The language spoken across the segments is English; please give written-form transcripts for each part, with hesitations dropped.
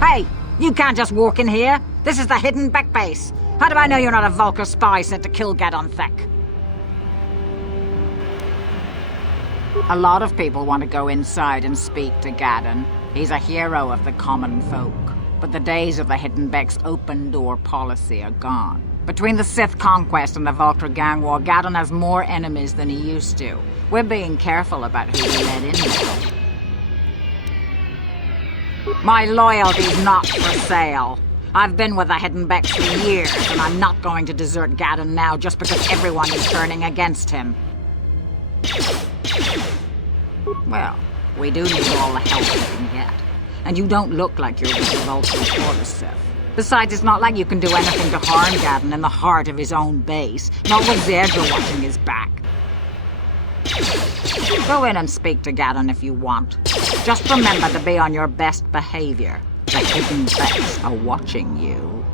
Hey, you can't just walk in here. This is the hidden back base. How do I know you're not a Vulkar spy sent to kill Gadon Thek? A lot of people want to go inside and speak to Gadon. He's a hero of the common folk. But the days of the Hidden Beck's open-door policy are gone. Between the Sith conquest and the Vulkar gang war, Gadon has more enemies than he used to. We're being careful about who we let in here. My loyalty's not for sale. I've been with the Hidden Becks for years, and I'm not going to desert Gadon now just because everyone is turning against him. Well, we do need all the help we can get. And you don't look like you're with the Vulkars or the Sith. Besides, it's not like you can do anything to harm Gadon in the heart of his own base. Not with Zerdra watching his back. Go in and speak to Gadon if you want. Just remember to be on your best behavior. The Hidden Becks are watching you.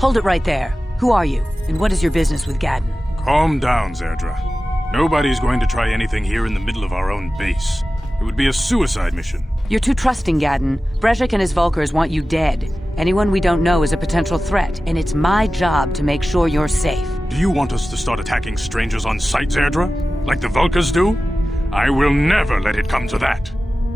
Hold it right there. Who are you, and what is your business with Gadon? Calm down, Zerdra. Nobody's going to try anything here in the middle of our own base. It would be a suicide mission. You're too trusting, Gadon. Brejik and his Vulkars want you dead. Anyone we don't know is a potential threat, and it's my job to make sure you're safe. Do you want us to start attacking strangers on sight, Zerdra? Like the Vulkars do? I will never let it come to that.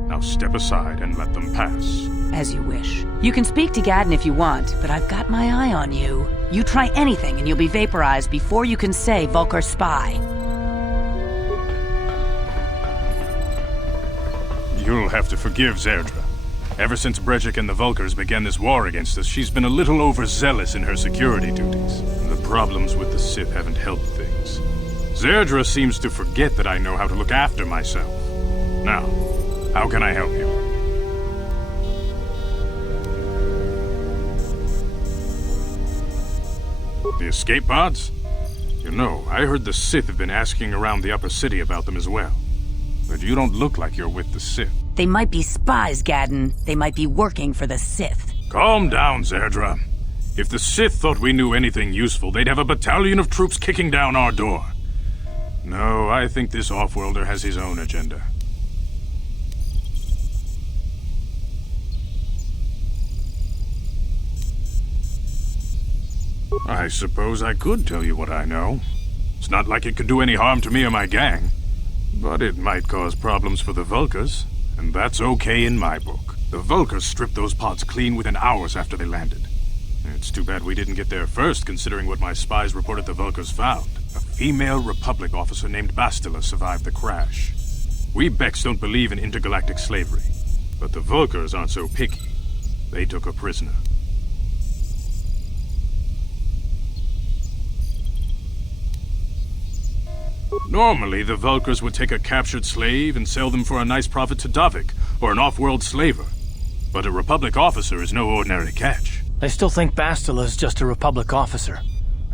Now step aside and let them pass. As you wish. You can speak to Gadon if you want, but I've got my eye on you. You try anything and you'll be vaporized before you can say Vulkar spy. You'll have to forgive Zerdra. Ever since Brejik and the Vulkars began this war against us, she's been a little overzealous in her security duties. The problems with the Sith haven't helped things. Zerdra seems to forget that I know how to look after myself. Now, how can I help you? The escape pods? You know, I heard the Sith have been asking around the upper city about them as well. But you don't look like you're with the Sith. They might be spies, Gadon. They might be working for the Sith. Calm down, Zerdra. If the Sith thought we knew anything useful, they'd have a battalion of troops kicking down our door. No, I think this off-worlder has his own agenda. I suppose I could tell you what I know. It's not like it could do any harm to me or my gang. But it might cause problems for the Vulkars, and that's okay in my book. The Vulkars stripped those pods clean within hours after they landed. It's too bad we didn't get there first, considering what my spies reported the Vulkars found. A female Republic officer named Bastila survived the crash. We Becks don't believe in intergalactic slavery, but the Vulkars aren't so picky. They took a prisoner. Normally, the Vulkars would take a captured slave and sell them for a nice profit to Davik, or an off-world slaver. But a Republic officer is no ordinary catch. I still think Bastila is just a Republic officer.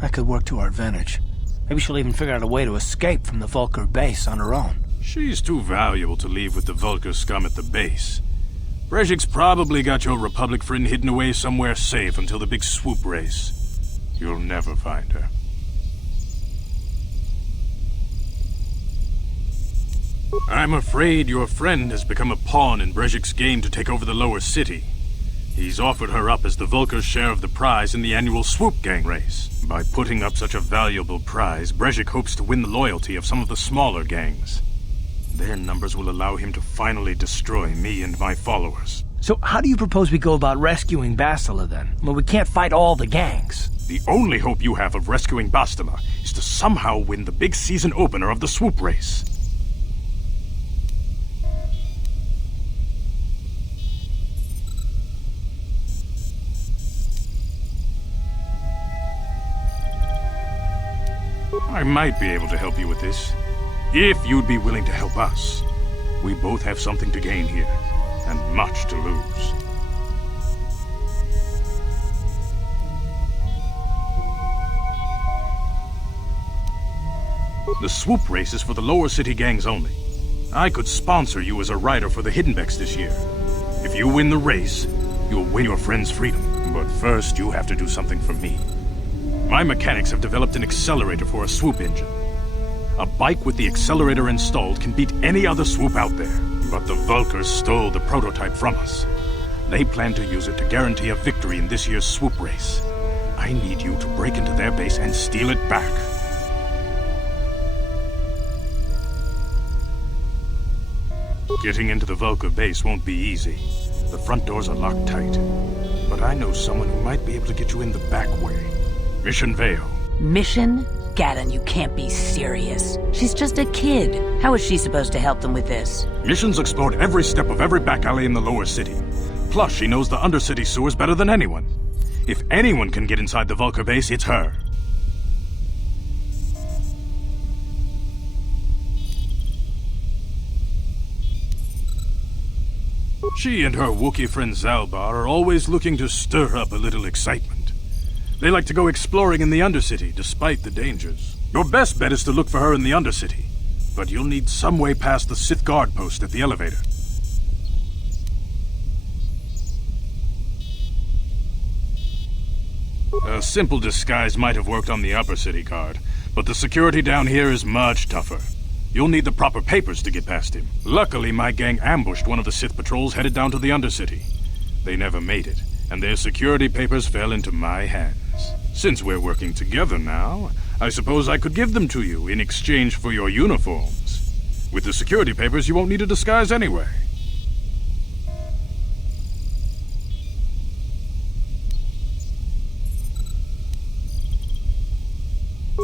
That could work to our advantage. Maybe she'll even figure out a way to escape from the Vulkar base on her own. She's too valuable to leave with the Vulkar scum at the base. Brejik's probably got your Republic friend hidden away somewhere safe until the big swoop race. You'll never find her. I'm afraid your friend has become a pawn in Brejik's game to take over the lower city. He's offered her up as the Vulkar's share of the prize in the annual Swoop Gang race. By putting up such a valuable prize, Brejik hopes to win the loyalty of some of the smaller gangs. Their numbers will allow him to finally destroy me and my followers. So how do you propose we go about rescuing Bastila then? Well, we can't fight all the gangs. The only hope you have of rescuing Bastila is to somehow win the big season opener of the Swoop race. I might be able to help you with this. If you'd be willing to help us. We both have something to gain here, and much to lose. The swoop race is for the lower city gangs only. I could sponsor you as a rider for the Hiddenbecks this year. If you win the race, you'll win your friend's freedom. But first, you have to do something for me. My mechanics have developed an accelerator for a swoop engine. A bike with the accelerator installed can beat any other swoop out there. But the Vulkars stole the prototype from us. They plan to use it to guarantee a victory in this year's swoop race. I need you to break into their base and steal it back. Getting into the Vulkar base won't be easy. The front doors are locked tight. But I know someone who might be able to get you in the back way. Mission Vale. Mission? Gaddon, you can't be serious. She's just a kid. How is she supposed to help them with this? Mission's explored every step of every back alley in the lower city. Plus, she knows the undercity sewers better than anyone. If anyone can get inside the Vulkar base, it's her. She and her Wookiee friend Zalbar are always looking to stir up a little excitement. They like to go exploring in the Undercity, despite the dangers. Your best bet is to look for her in the Undercity, but you'll need some way past the Sith guard post at the elevator. A simple disguise might have worked on the Upper City guard, but the security down here is much tougher. You'll need the proper papers to get past him. Luckily, my gang ambushed one of the Sith patrols headed down to the Undercity. They never made it, and their security papers fell into my hands. Since we're working together now, I suppose I could give them to you in exchange for your uniforms. With the security papers, you won't need a disguise anyway.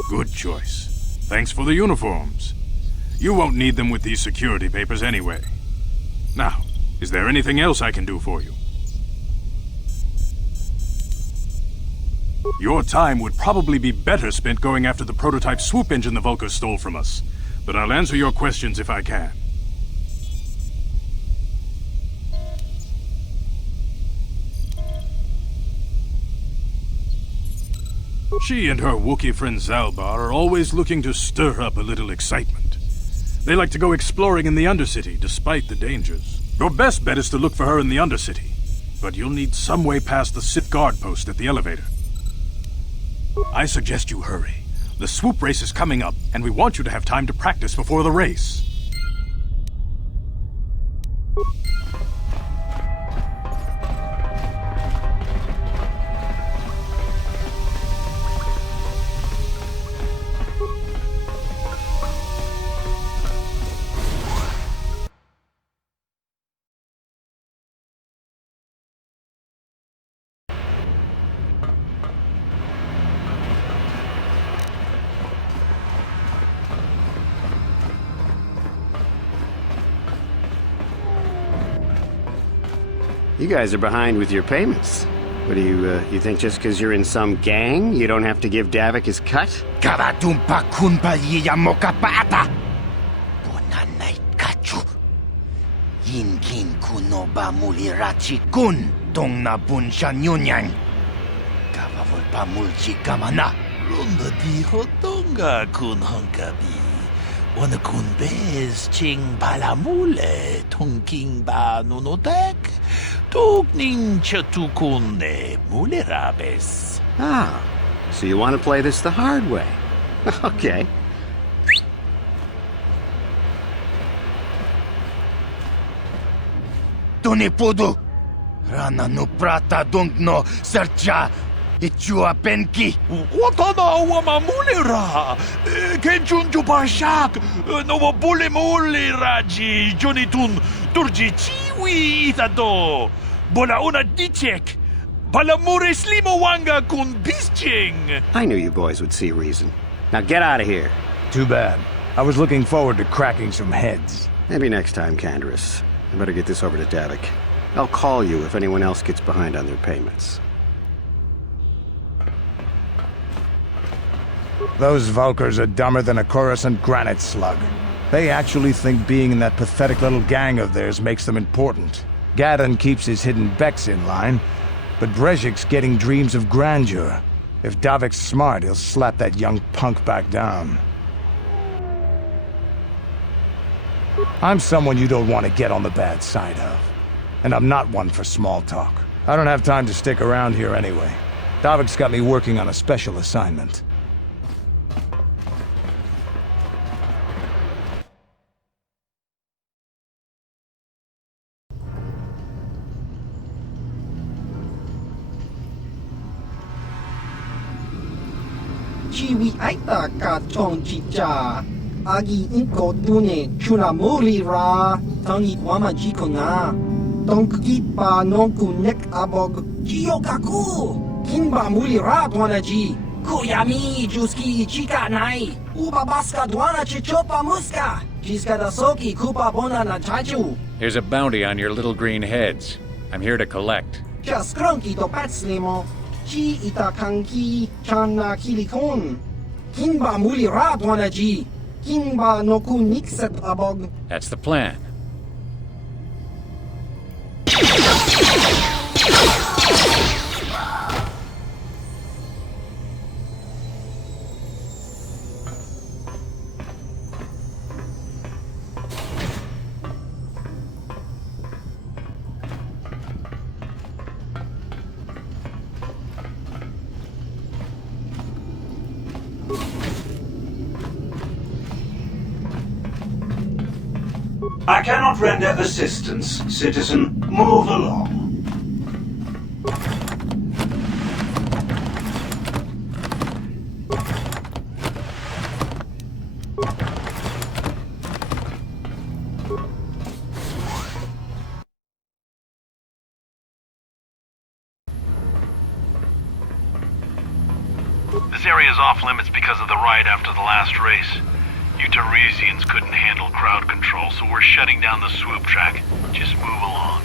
Good choice. Thanks for the uniforms. You won't need them with these security papers anyway. Now, is there anything else I can do for you? Your time would probably be better spent going after the prototype swoop engine the Vulkars stole from us, but I'll answer your questions if I can. She and her Wookiee friend Zalbar are always looking to stir up a little excitement. They like to go exploring in the Undercity, despite the dangers. Your best bet is to look for her in the Undercity, but you'll need some way past the Sith guard post at the elevator. I suggest you hurry. The swoop race is coming up, and we want you to have time to practice before the race. You guys are behind with your payments. What do you think just because you're in some gang, you don't have to give Davik his cut? Karatumpa kunpa yiyamokapata! Bunanay kachu! Yinkin kunoba mulirachi kun tong na bunshan yunyan! Kavavulpa mulchi kamana! Lunda di hotonga kun honkabi. Wana kun bez ching balamule tongking ba nunotek. Tukning chatukune mulerabes. Ah, so you want to play this the hard way. Okay. Tunipudu! Rana no prata dungno sercha! Ichua penki! Watana wama mulera! Kenchunju barshak! No bule mule raji jonitun turji chiwi itado! Bola una dichek! Balamure slimo wanga kun bisching! I knew you boys would see reason. Now get out of here. Too bad. I was looking forward to cracking some heads. Maybe next time, Canderous. I better get this over to Davik. I'll call you if anyone else gets behind on their payments. Those Vulkars are dumber than a Coruscant granite slug. They actually think being in that pathetic little gang of theirs makes them important. Gadon keeps his hidden Becks in line, but Brezhik's getting dreams of grandeur. If Davik's smart, he'll slap that young punk back down. I'm someone you don't want to get on the bad side of. And I'm not one for small talk. I don't have time to stick around here anyway. Davik's got me working on a special assignment. Chiwi aita ka chong chicha. Agi inko dune chuna muli ra. Tangi wama jikona. Donki pa nonku nek abog. Jiyokaku. Kinba muli ra dwana ji. Kuyami juski chika nai. Uba baska dwana chichopa muska. Jiska da soki kupa bona na chachu. Here's a bounty on your little green heads. I'm here to collect. Just cronky to patslimo. Chi itakanki chana kilikon. Kinba muli ra dwana ji. Kinba noku nikset abog. That's the plan. I cannot render assistance, citizen. Move along. This area is off limits because of the riot after the last race. You Teresians couldn't handle crowd control, so we're shutting down the swoop track. Just move along.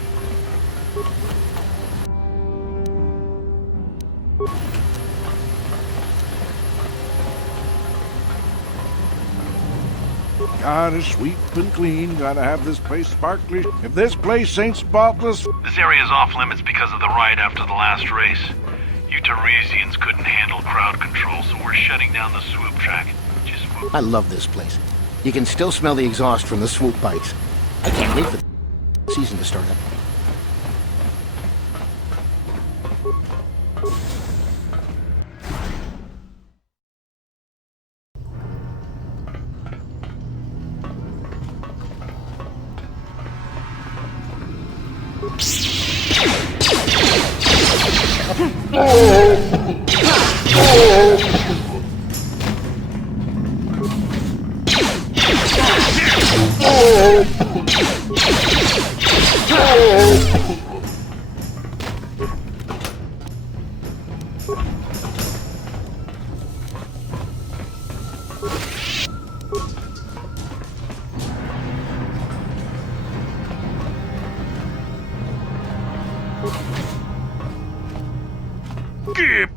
Gotta sweep and clean, gotta have this place sparkly. If this place ain't spotless... This area is off limits because of the riot after the last race. You Teresians couldn't handle crowd control, so we're shutting down the swoop track. Just move. I love this place. You can still smell the exhaust from the swoop bikes. I can't wait for the season to start up.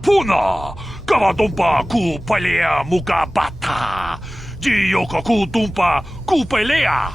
Puna! Kavatumpa ku palea muka bata! Jiyoka ku tumpa ku pelea!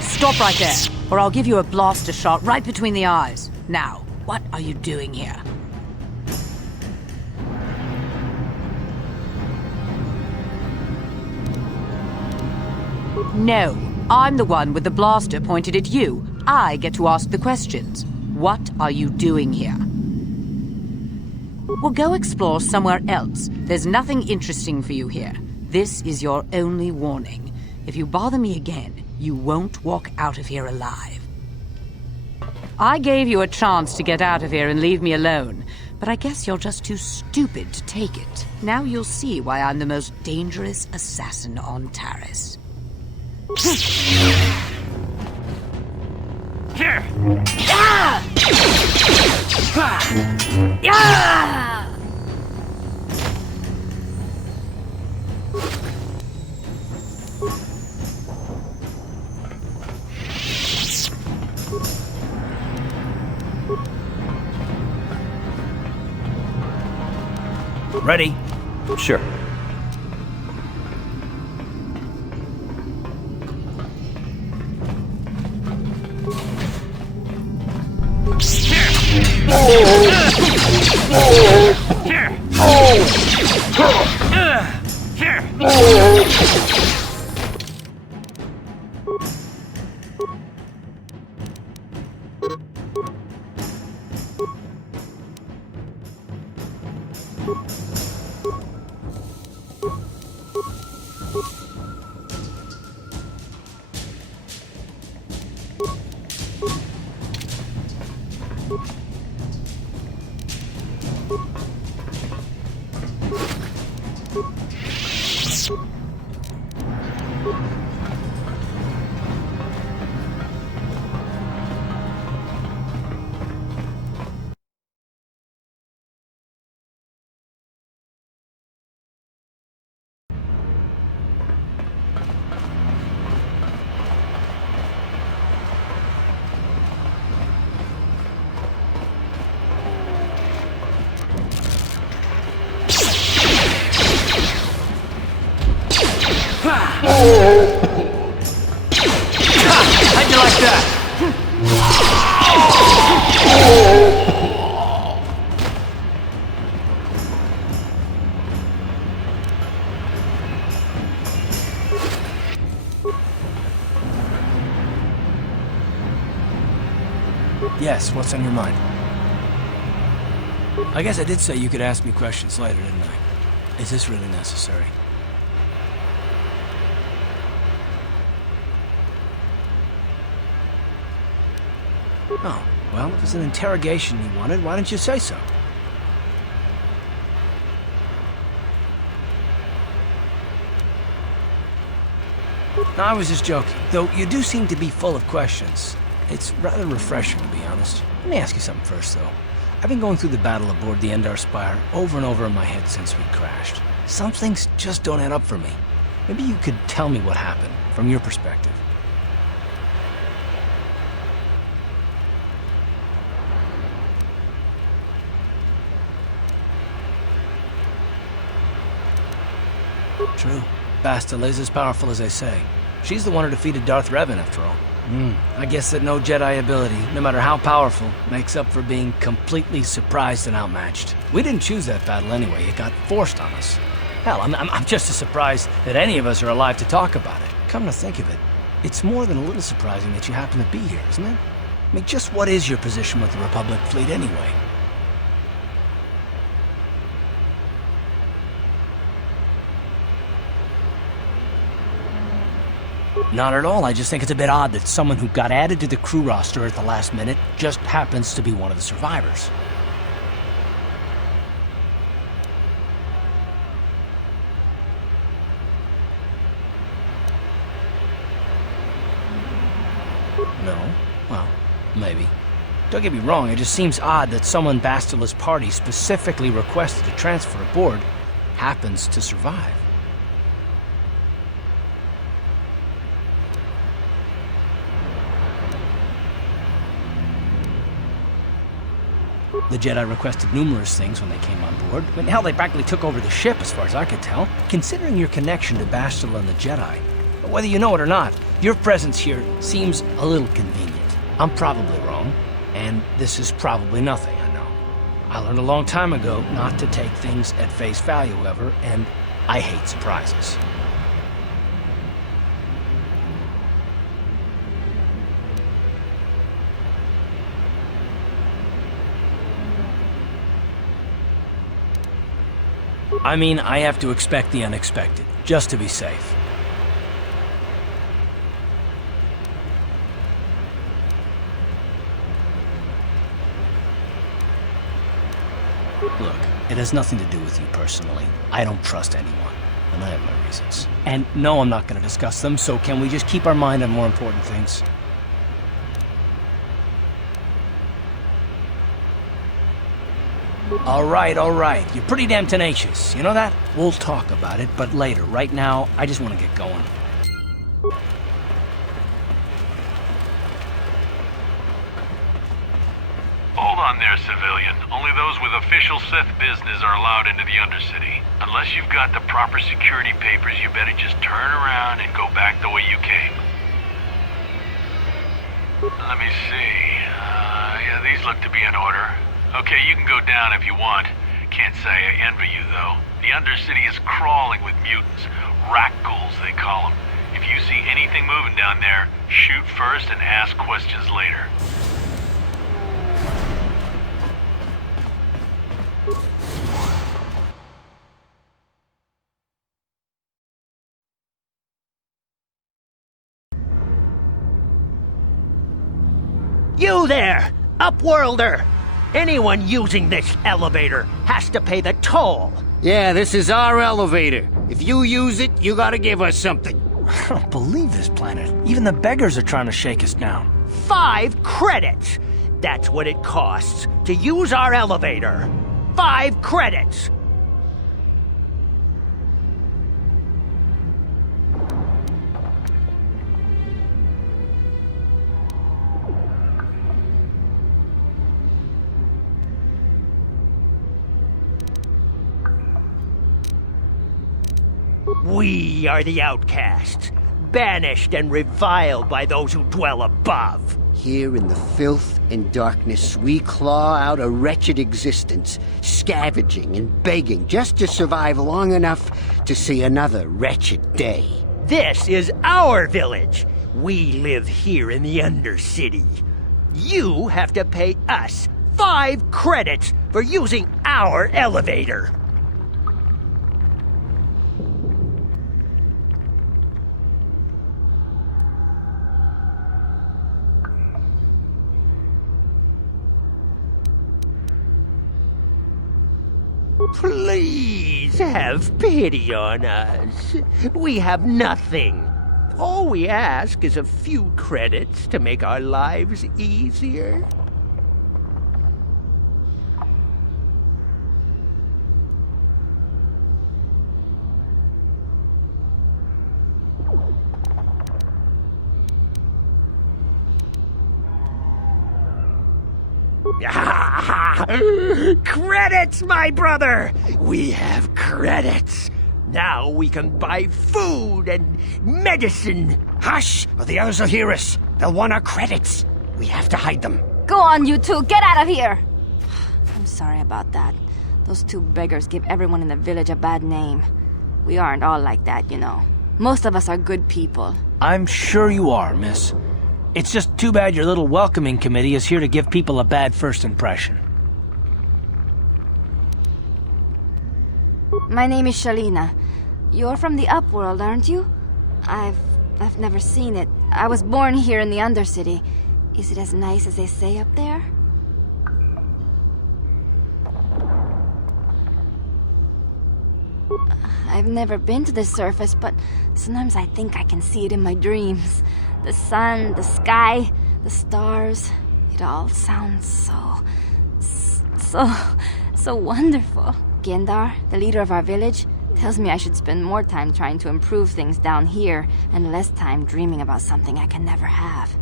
Stop right there. or I'll give you a blaster shot right between the eyes. Now, what are you doing here? No, I'm the one with the blaster pointed at you. I get to ask the questions. What are you doing here? Well, go explore somewhere else. There's nothing interesting for you here. This is your only warning. If you bother me again, you won't walk out of here alive. I gave you a chance to get out of here and leave me alone, but I guess you're just too stupid to take it. Now you'll see why I'm the most dangerous assassin on Taris. Ready? Sure. How'd you like that? Yes, what's on your mind? I guess I did say you could ask me questions later, didn't I? Is this really necessary? Oh, well, if it's an interrogation you wanted, why didn't you say so? No, I was just joking. Though you do seem to be full of questions. It's rather refreshing, to be honest. Let me ask you something first, though. I've been going through the battle aboard the Endar Spire over and over in my head since we crashed. Some things just don't add up for me. Maybe you could tell me what happened, from your perspective. True. Bastila is as powerful as they say. She's the one who defeated Darth Revan, after all. I guess that no Jedi ability, no matter how powerful, makes up for being completely surprised and outmatched. We didn't choose that battle anyway. It got forced on us. Hell, I'm just as surprised that any of us are alive to talk about it. Come to think of it, it's more than a little surprising that you happen to be here, isn't it? I mean, just what is your position with the Republic fleet anyway? Not at all. I just think it's a bit odd that someone who got added to the crew roster at the last minute just happens to be one of the survivors. No? Well, maybe. Don't get me wrong, it just seems odd that someone Bastila's party specifically requested to transfer aboard happens to survive. The Jedi requested numerous things when they came on board. I mean, hell, they practically took over the ship, as far as I could tell. Considering your connection to Bastila and the Jedi, whether you know it or not, your presence here seems a little convenient. I'm probably wrong, and this is probably nothing, I know. I learned a long time ago not to take things at face value ever, and I hate surprises. I mean, I have to expect the unexpected, just to be safe. Look, it has nothing to do with you personally. I don't trust anyone, and I have my reasons. And no, I'm not going to discuss them, so can we just keep our mind on more important things? All right. You're pretty damn tenacious. You know that? We'll talk about it, but later. Right now, I just want to get going. Hold on there, civilian. Only those with official Sith business are allowed into the Undercity. Unless you've got the proper security papers, you better just turn around and go back the way you came. Let me see. Yeah, these look to be in order. Okay, you can go down if you want. Can't say I envy you, though. The Undercity is crawling with mutants. Rat ghouls, they call them. If you see anything moving down there, shoot first and ask questions later. You there, Upworlder! Anyone using this elevator has to pay the toll. Yeah, this is our elevator. If you use it, you gotta give us something. I don't believe this planet. Even the beggars are trying to shake us down. 5 credits! That's what it costs to use our elevator. 5 credits! We are the outcasts, banished and reviled by those who dwell above. Here in the filth and darkness, we claw out a wretched existence, scavenging and begging just to survive long enough to see another wretched day. This is our village. We live here in the Undercity. You have to pay us 5 credits for using our elevator. Please have pity on us. We have nothing. All we ask is a few credits to make our lives easier. Credits, my brother! We have credits. Now we can buy food and medicine. Hush, or the others will hear us. They'll want our credits. We have to hide them. Go on, you two. Get out of here. I'm sorry about that. Those 2 beggars give everyone in the village a bad name. We aren't all like that, you know. Most of us are good people. I'm sure you are, miss. It's just too bad your little welcoming committee is here to give people a bad first impression. My name is Shalina. You're from the Upworld, aren't you? I've never seen it. I was born here in the Undercity. Is it as nice as they say up there? I've never been to the surface, but sometimes I think I can see it in my dreams. The sun, the sky, the stars. It all sounds so wonderful. Gendar, the leader of our village, tells me I should spend more time trying to improve things down here and less time dreaming about something I can never have.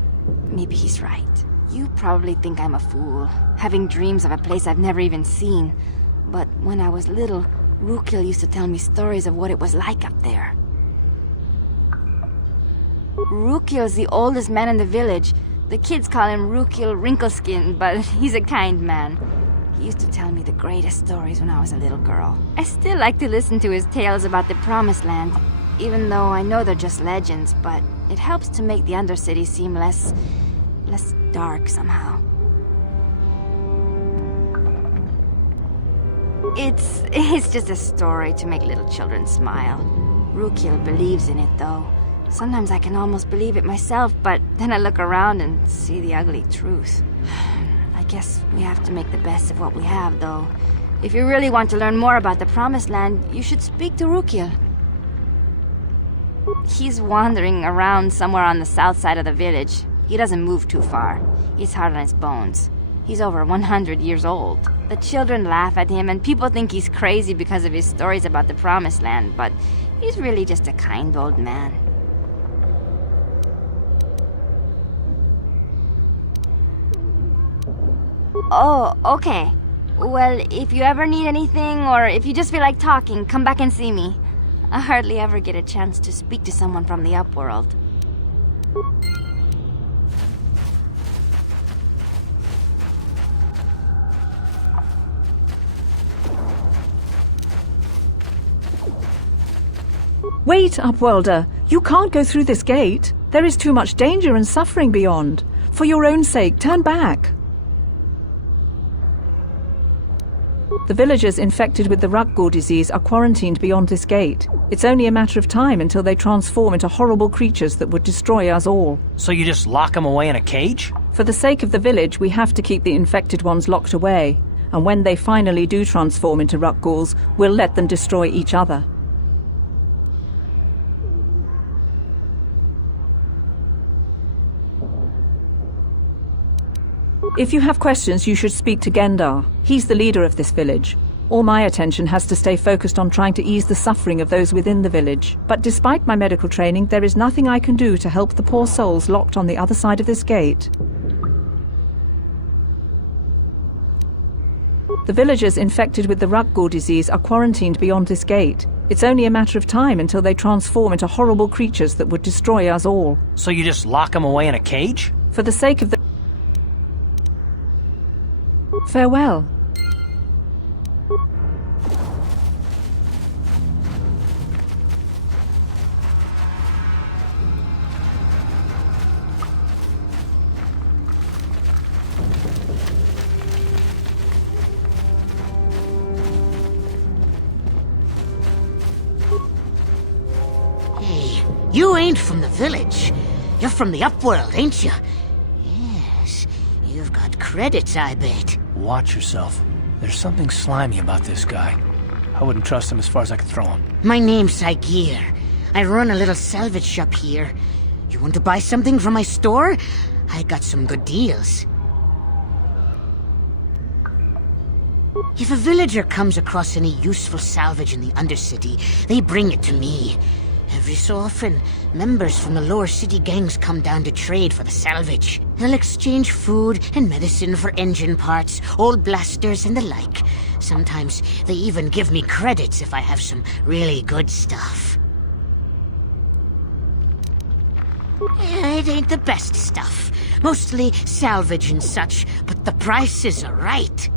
Maybe he's right. You probably think I'm a fool, having dreams of a place I've never even seen. But when I was little, Rukil used to tell me stories of what it was like up there. Rukil's the oldest man in the village. The kids call him Rukil Wrinkleskin, but he's a kind man. He used to tell me the greatest stories when I was a little girl. I still like to listen to his tales about the Promised Land, even though I know they're just legends, but it helps to make the Undercity seem less dark somehow. It's just a story to make little children smile. Rukil believes in it, though. Sometimes I can almost believe it myself, but then I look around and see the ugly truth. I guess we have to make the best of what we have, though. If you really want to learn more about the Promised Land, you should speak to Rukil. He's wandering around somewhere on the south side of the village. He doesn't move too far. He's hard on his bones. He's over 100 years old. The children laugh at him, and people think he's crazy because of his stories about the Promised Land, but he's really just a kind old man. Oh, okay. Well, if you ever need anything, or if you just feel like talking, come back and see me. I hardly ever get a chance to speak to someone from the Upworld. Wait, Upworlder! You can't go through this gate. There is too much danger and suffering beyond. For your own sake, turn back. The villagers infected with the Rukgor disease are quarantined beyond this gate. It's only a matter of time until they transform into horrible creatures that would destroy us all. So you just lock them away in a cage? For the sake of the village, we have to keep the infected ones locked away. And when they finally do transform into Rukgors, we'll let them destroy each other. If you have questions, you should speak to Gendar. He's the leader of this village. All my attention has to stay focused on trying to ease the suffering of those within the village. But despite my medical training, there is nothing I can do to help the poor souls locked on the other side of this gate. The villagers infected with the Rukgor disease are quarantined beyond this gate. It's only a matter of time until they transform into horrible creatures that would destroy us all. So you just lock them away in a cage? For the sake of the... Farewell. Hey, you ain't from the village. You're from the Upworld, ain't you? Yes, you've got credits, I bet. Watch yourself. There's something slimy about this guy. I wouldn't trust him as far as I could throw him. My name's Saigir. I run a little salvage shop here. You want to buy something from my store? I got some good deals. If a villager comes across any useful salvage in the Undercity, they bring it to me. Every so often, members from the lower city gangs come down to trade for the salvage. They'll exchange food and medicine for engine parts, old blasters, and the like. Sometimes they even give me credits if I have some really good stuff. It ain't the best stuff. Mostly salvage and such, but the prices are right.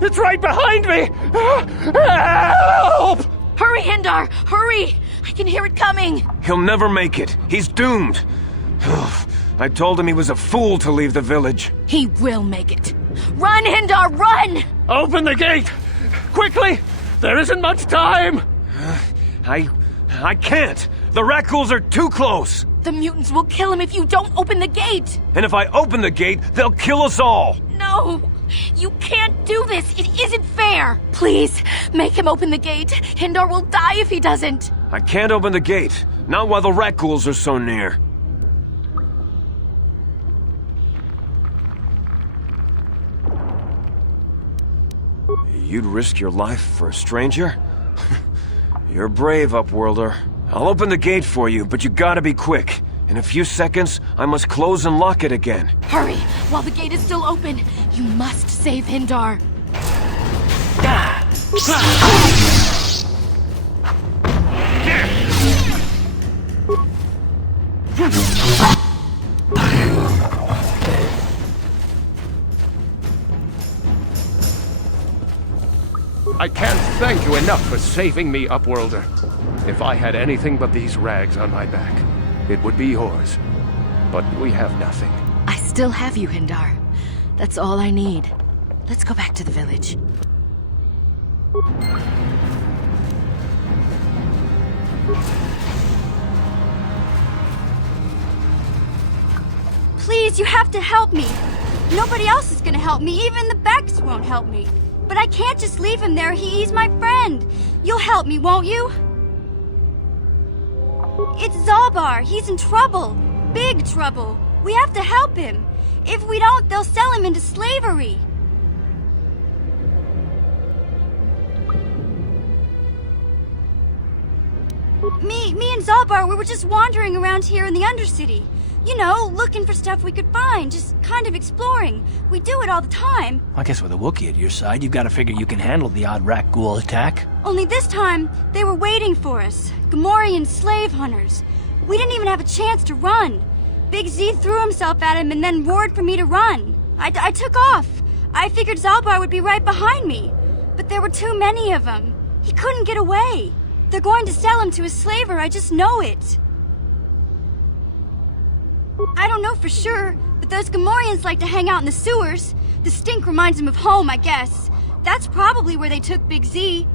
It's right behind me! Help! Hurry, Hindar! Hurry! I can hear it coming! He'll never make it. He's doomed. I told him he was a fool to leave the village. He will make it. Run, Hindar, run! Open the gate! Quickly! There isn't much time! I can't. The rat ghouls are too close! The mutants will kill him if you don't open the gate! And if I open the gate, they'll kill us all! No! You can't do this! It isn't fair! Please, make him open the gate! Hindar will die if he doesn't! I can't open the gate. Not while the rat ghouls are so near. You'd risk your life for a stranger? You're brave, Upworlder. I'll open the gate for you, but you gotta be quick. In a few seconds, I must close and lock it again. Hurry! While the gate is still open, you must save Hindar. I can't thank you enough for saving me, Upworlder. If I had anything but these rags on my back, it would be yours. But we have nothing. I still have you, Hindar. That's all I need. Let's go back to the village. Please, you have to help me. Nobody else is gonna help me. Even the Becks won't help me. But I can't just leave him there. He's my friend. You'll help me, won't you? It's Zalbar. He's in trouble. Big trouble. We have to help him. If we don't, they'll sell him into slavery. Me and Zalbar, we were just wandering around here in the Undercity. You know, looking for stuff we could find, just kind of exploring. We do it all the time. I guess with a Wookiee at your side, you've got to figure you can handle the odd rat ghoul attack. Only this time, they were waiting for us. Gamorrean slave hunters. We didn't even have a chance to run. Big Z threw himself at him and then roared for me to run. I took off. I figured Zalbar would be right behind me. But there were too many of them. He couldn't get away. They're going to sell him to a slaver, I just know it. I don't know for sure, but those Gamorreans like to hang out in the sewers. The stink reminds them of home, I guess. That's probably where they took Big Z.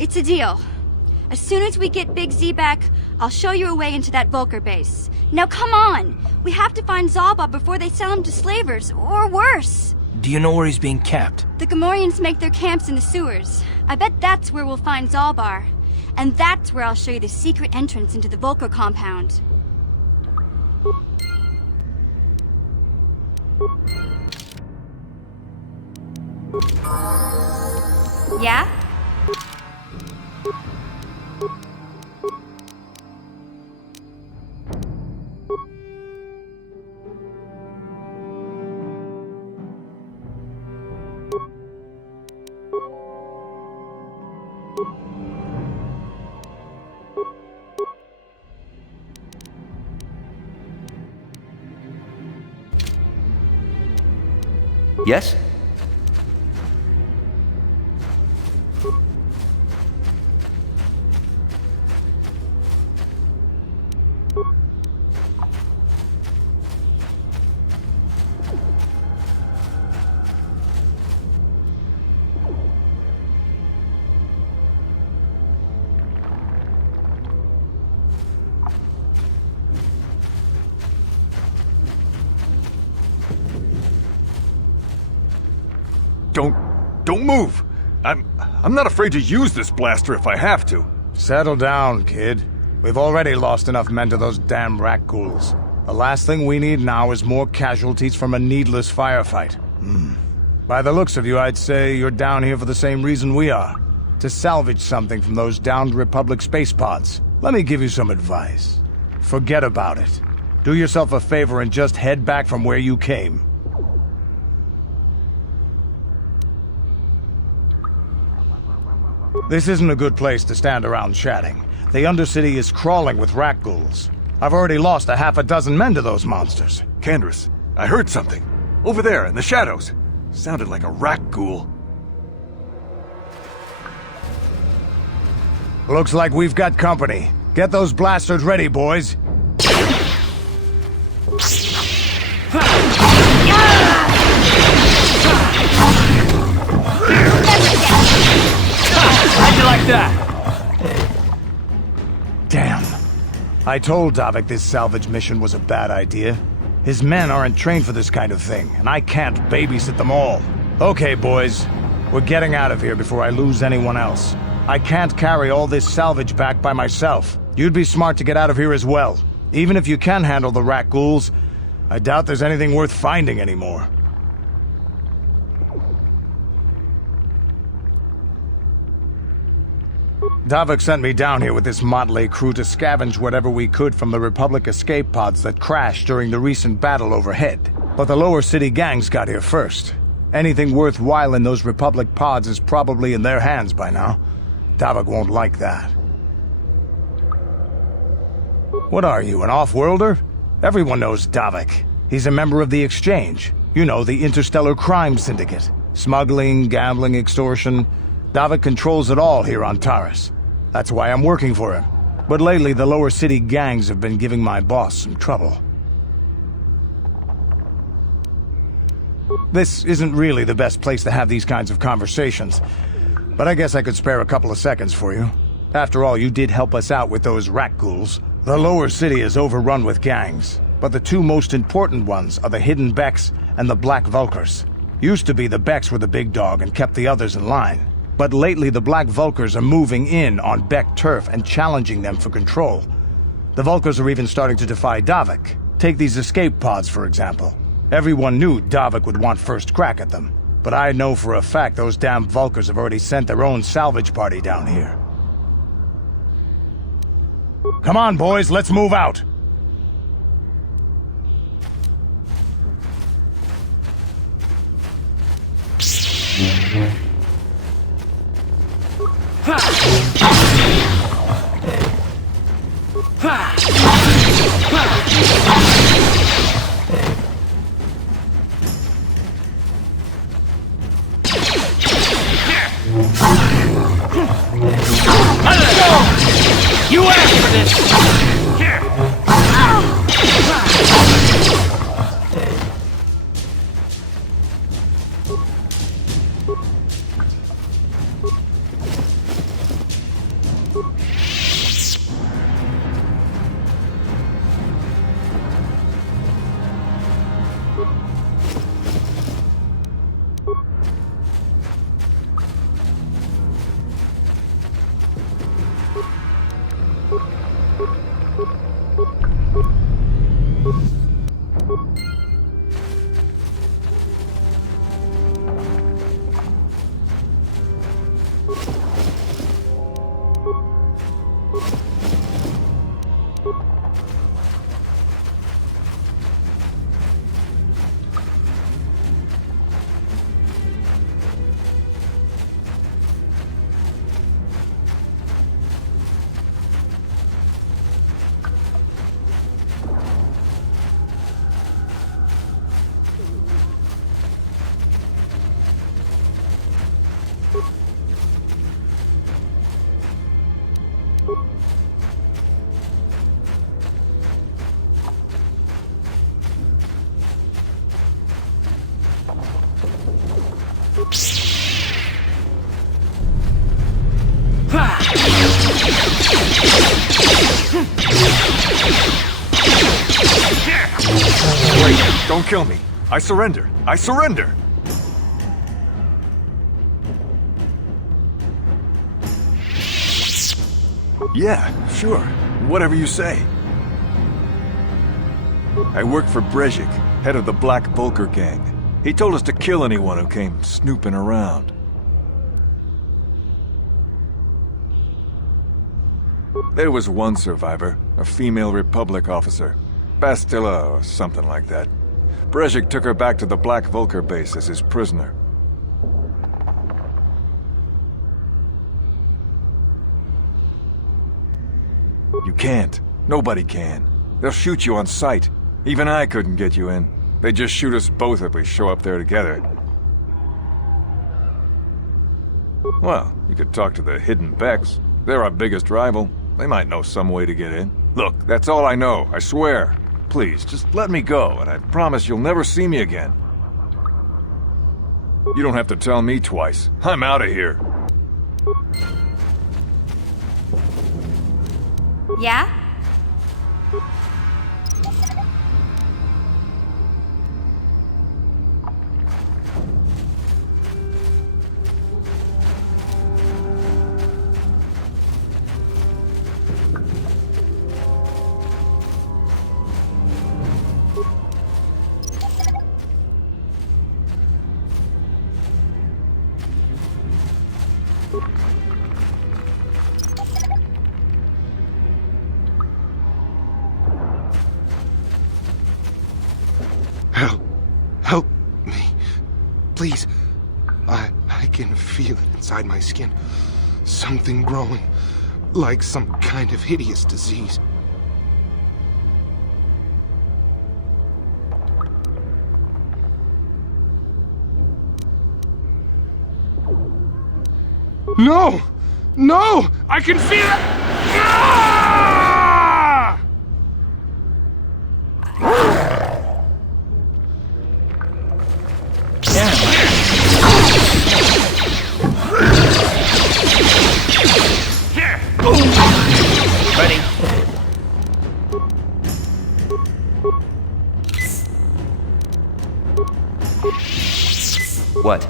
It's a deal. As soon as we get Big Z back, I'll show you a way into that Vulcar base. Now come on! We have to find Zalbar before they sell him to slavers, or worse. Do you know where he's being kept? The Gamorreans make their camps in the sewers. I bet that's where we'll find Zalbar. And that's where I'll show you the secret entrance into the Vulcar compound. Yeah? Yes? Don't move! I'm not afraid to use this blaster if I have to. Settle down, kid. We've already lost enough men to those damn rat ghouls. The last thing we need now is more casualties from a needless firefight. By the looks of you, I'd say you're down here for the same reason we are. To salvage something from those downed Republic space pods. Let me give you some advice. Forget about it. Do yourself a favor and just head back from where you came. This isn't a good place to stand around chatting. The Undercity is crawling with rat ghouls. I've already lost a half a dozen men to those monsters. Candace, I heard something. Over there, in the shadows. Sounded like a rat ghoul. Looks like we've got company. Get those blasters ready, boys. How'd you like that? Damn. I told Davik this salvage mission was a bad idea. His men aren't trained for this kind of thing, and I can't babysit them all. Okay, boys. We're getting out of here before I lose anyone else. I can't carry all this salvage back by myself. You'd be smart to get out of here as well. Even if you can handle the rat ghouls, I doubt there's anything worth finding anymore. Davik sent me down here with this motley crew to scavenge whatever we could from the Republic escape pods that crashed during the recent battle overhead. But the lower city gangs got here first. Anything worthwhile in those Republic pods is probably in their hands by now. Davik won't like that. What are you, an off-worlder? Everyone knows Davik. He's a member of the Exchange. You know, the interstellar crime syndicate. Smuggling, gambling, extortion. Davik controls it all here on Taris. That's why I'm working for him. But lately, the lower city gangs have been giving my boss some trouble. This isn't really the best place to have these kinds of conversations, but I guess I could spare a couple of seconds for you. After all, you did help us out with those rat ghouls. The lower city is overrun with gangs, but the two most important ones are the Hidden Becks and the Black Vulkars. Used to be the Becks were the big dog and kept the others in line. But lately the Black Vulkars are moving in on Beck turf and challenging them for control. The Vulkars are even starting to defy Davik. Take these escape pods, for example. Everyone knew Davik would want first crack at them. But I know for a fact those damn Vulkars have already sent their own salvage party down here. Come on, boys, let's move out! You asked for this! Here! Wait, don't kill me. I surrender. I surrender! Yeah, sure. Whatever you say. I work for Brejik, head of the Black Vulkar gang. He told us to kill anyone who came snooping around. There was one survivor, a female Republic officer. Bastilla or something like that. Brejik took her back to the Black Vulkar base as his prisoner. You can't. Nobody can. They'll shoot you on sight. Even I couldn't get you in. They'd just shoot us both if we show up there together. Well, you could talk to the Hidden Becks. They're our biggest rival. They might know some way to get in. Look, that's all I know, I swear. Please, just let me go, and I promise you'll never see me again. You don't have to tell me twice. I'm out of here. Yeah? Help me. Please. I can feel it inside my skin. Something growing. Like some kind of hideous disease. No! No! I can feel it! Ah! Ready? What?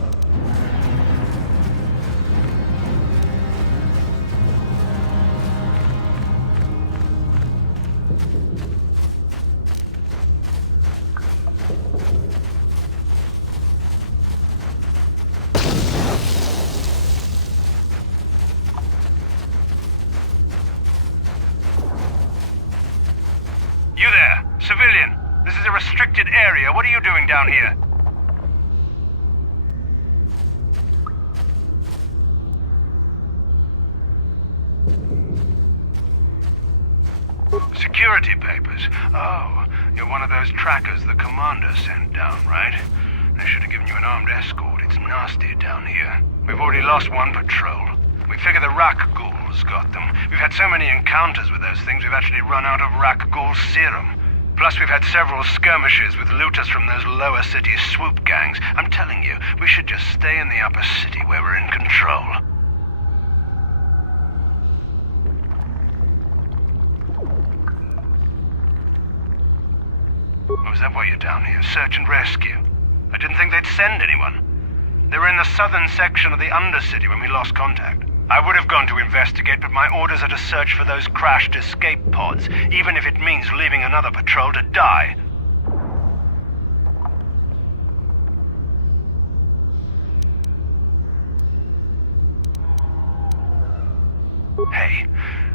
You there, civilian. This is a restricted area. What are you doing down here? Security papers. Oh, you're one of those trackers the commander sent down, right? They should have given you an armed escort. It's nasty down here. We've already lost one patrol. We figure the Rak ghouls got them. We've had so many encounters with those things, we've actually run out of Rak ghoul serum. Plus, we've had several skirmishes with looters from those lower city swoop gangs. I'm telling you, we should just stay in the upper city where we're in control. Oh, is that why you're down here? Search and rescue? I didn't think they'd send anyone. They were in the southern section of the Undercity when we lost contact. I would have gone to investigate, but my orders are to search for those crashed escape pods, even if it means leaving another patrol to die. Hey,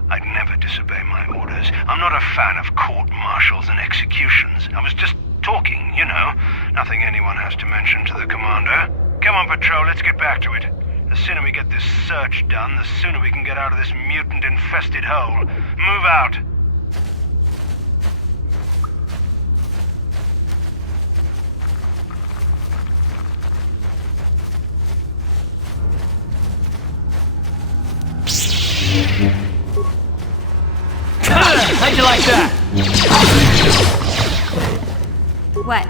I'd never disobey my orders. I'm not a fan of court-martials and executions. I was just talking, you know. Nothing anyone has to mention to the commander. Come on, patrol, let's get back to it. The sooner we get this search done, the sooner we can get out of this mutant-infested hole. Move out! How'd you like that? What?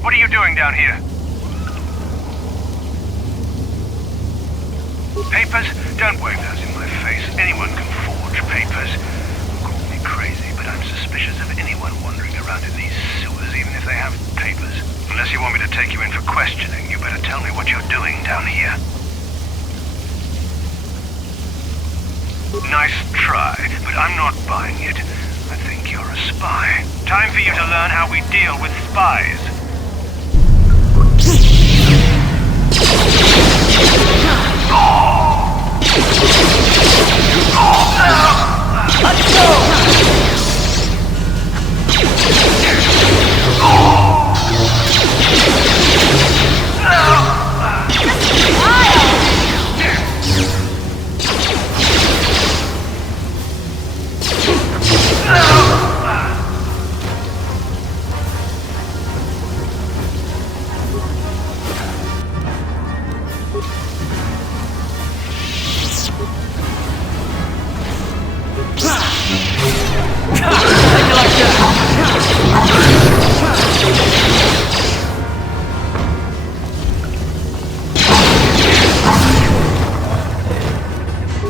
What are you doing down here? Papers? Don't wave those in my face. Anyone can forge papers. Call me crazy, but I'm suspicious of anyone wandering around in these sewers, even if they have papers. Unless you want me to take you in for questioning, you better tell me what you're doing down here. Nice try, but I'm not buying it. I think you're a spy. Time for you to learn how we deal with spies. Let's go!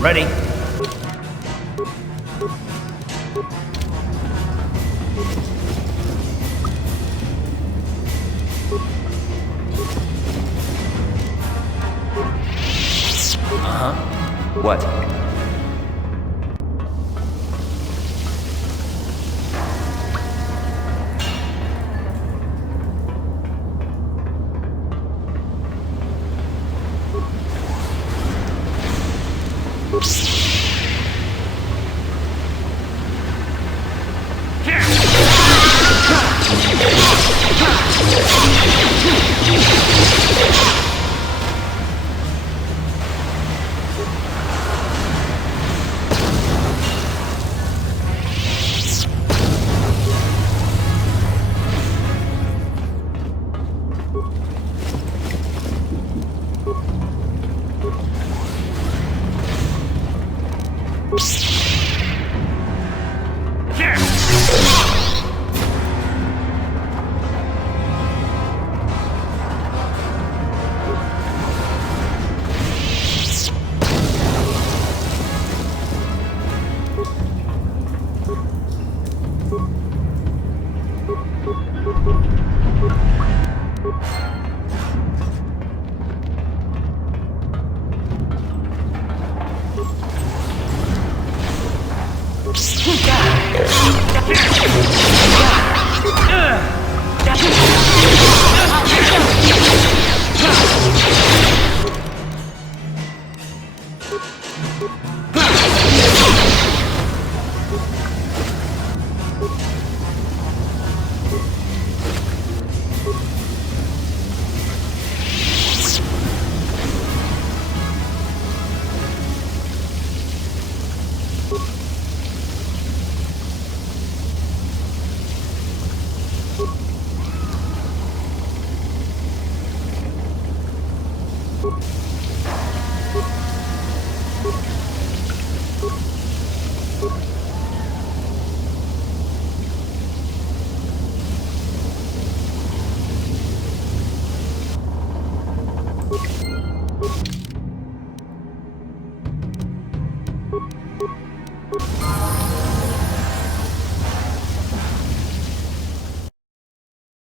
Ready? What?